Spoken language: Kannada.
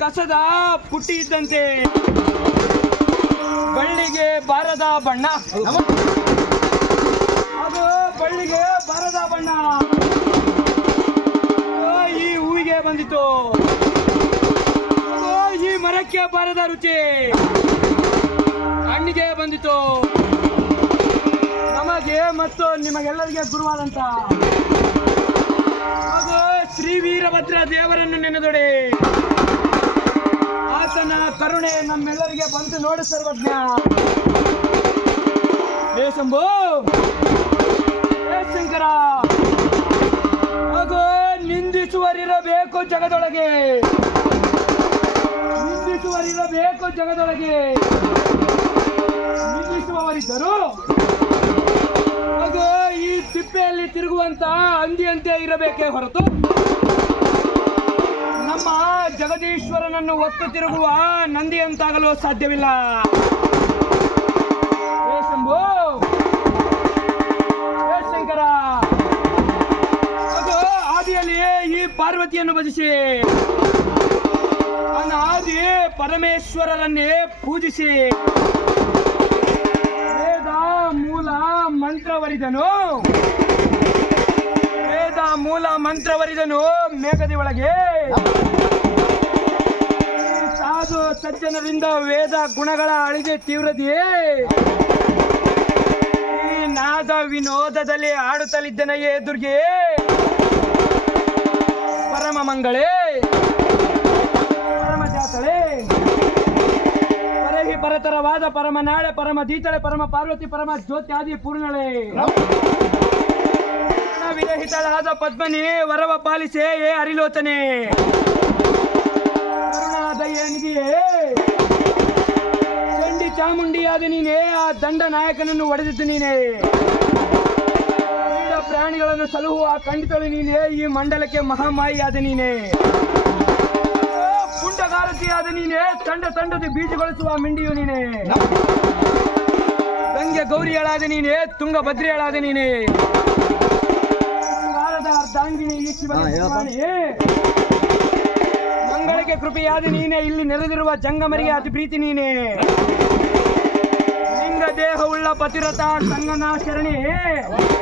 ಕಸದ ಪುಟ್ಟಿ ಇದ್ದಂತೆ. ಬಳ್ಳಿಗೆ ಬಾರದ ಬಣ್ಣ. ಅದು ಬಳ್ಳಿಗೆ ಬಾರದ ಬಣ್ಣ. ಈ ಹೂವಿಗೆ ಬಂದಿತ್ತು. ಈ ಮರಕ್ಕೆ ಬಾರದ ರುಚಿ. ಹಣ್ಣಿಗೆ ಬಂದಿತು ನಮಗೆ ಮತ್ತು ನಿಮಗೆಲ್ಲರಿಗೆ ಗುರುವಾದಂತ. ಶ್ರೀ ವೀರಭದ್ರ ದೇವರನ್ನು ನೆನೆದೊಡೆ. ಆತನ ಕರುಣೆ ನಮ್ಮೆಲ್ಲರಿಗೆ ಬಂತು ನೋಡು ಸರ್ವಜ್ಞ. ಹೇ ಶಂಭು! ಹೇ ಶಂಕರ! ಹಾಗೂ, ನಿಂದಿಸುವರಿರಬೇಕು ಜಗದೊಳಗೆ. ನಿಂದಿಸುವರಿರಬೇಕು ಜಗದೊಳಗೆ. ನಿಂದಿಸುವವರಿದ್ದರು, ಹಾಗೂ, ಈ ತಿಪ್ಪೆಯಲ್ಲಿ ತಿರುಗುವಂತಹ ಹಂದಿಯಂತೆ ಇರಬೇಕೇ ಹೊರತು. ಜಗದೀಶ್ವರನನ್ನು ಒತ್ತು ತಿರುಗುವ ನಂದಿ ಅಂತಾಗಲು ಸಾಧ್ಯವಿಲ್ಲ. ಶಂಭು! ಶಂಕರ! ಅದು ಆದಿಯಲ್ಲಿ ಈ ಪಾರ್ವತಿಯನ್ನು ಭಜಿಸಿ ಆದಿ ಪರಮೇಶ್ವರರನ್ನೇ ಪೂಜಿಸಿ, ವೇದ ಮೂಲ ಮಂತ್ರವರಿದನು ವೇದ ಮೂಲ ಮಂತ್ರವರಿದನು ಮೇಘದಿ ಒಳಗೆ. ಸಾಧು ಸಜ್ಜನರಿಂದ ವೇದ ಗುಣಗಳ ಅಳಿಗೆ ತೀವ್ರದೆಯೇ ನಾದ ವಿನೋದದಲ್ಲಿ ಆಡುತ್ತಲಿದ್ದನಯ್ಯೇ ದುರ್ಗೆ? ಪರಮ ಮಂಗಳೇ? ಪರಮ ಜಾತಳೆ? ಪರಹಿ ಪರತರವಾದ ಪರಮ ನಾಳೆ, ಪರಮ ದೀತಳೆ, ಪರಮ ಪಾರ್ವತಿ, ಪರಮ ಜ್ಯೋತಿ ಆದಿ ಪೂರ್ಣಳೆ. ವಿರಹಿತಳಾದ ಪದ್ಮನಿ ವರವ ಪಾಲಿಸೇ ಏ ಹರಿಲೋಚನೆ. ಚಂಡಿ ಚಾಮುಂಡಿಯಾದ ನೀನೇ ಆ ದಂಡ ನಾಯಕನನ್ನು ಒಡೆದಿದ್ದು ನೀನೇ. ಪ್ರಾಣಿಗಳನ್ನು ಸಲಹುವ ಖಂಡಿತಳು ನೀನೇ ಈ ಮಂಡಲಕ್ಕೆ ಮಹಾಮಾಯಿಯಾದ ನೀನೇ. ಪುಂಡಗಾರತಿಯಾದ ನೀನೇ ತಂಡ ತಂಡದ ಬೀಜಗೊಳಿಸುವ ಮಿಂಡಿಯು ನೀನೇ. ಗಂಗೆ ಗೌರಿಯಳಾದ ನೀನೇ ತುಂಗಭದ್ರಿಯಳಾದ ನೀನೇ. ಅರ್ಧಾಂಗಿನಿ ಈ ಶಿವನ ಕೃಪೆಯಾದ ನೀನೇ ಇಲ್ಲಿ ನೆರೆದಿರುವ ಜಂಗಮರಿಗೆ ಅತಿ ಪ್ರೀತಿ ನೀನೇ. ಲಿಂಗ ದೇಹವುಳ್ಳ ಪತಿರಥ ಸಂಗನ ಶರಣಿ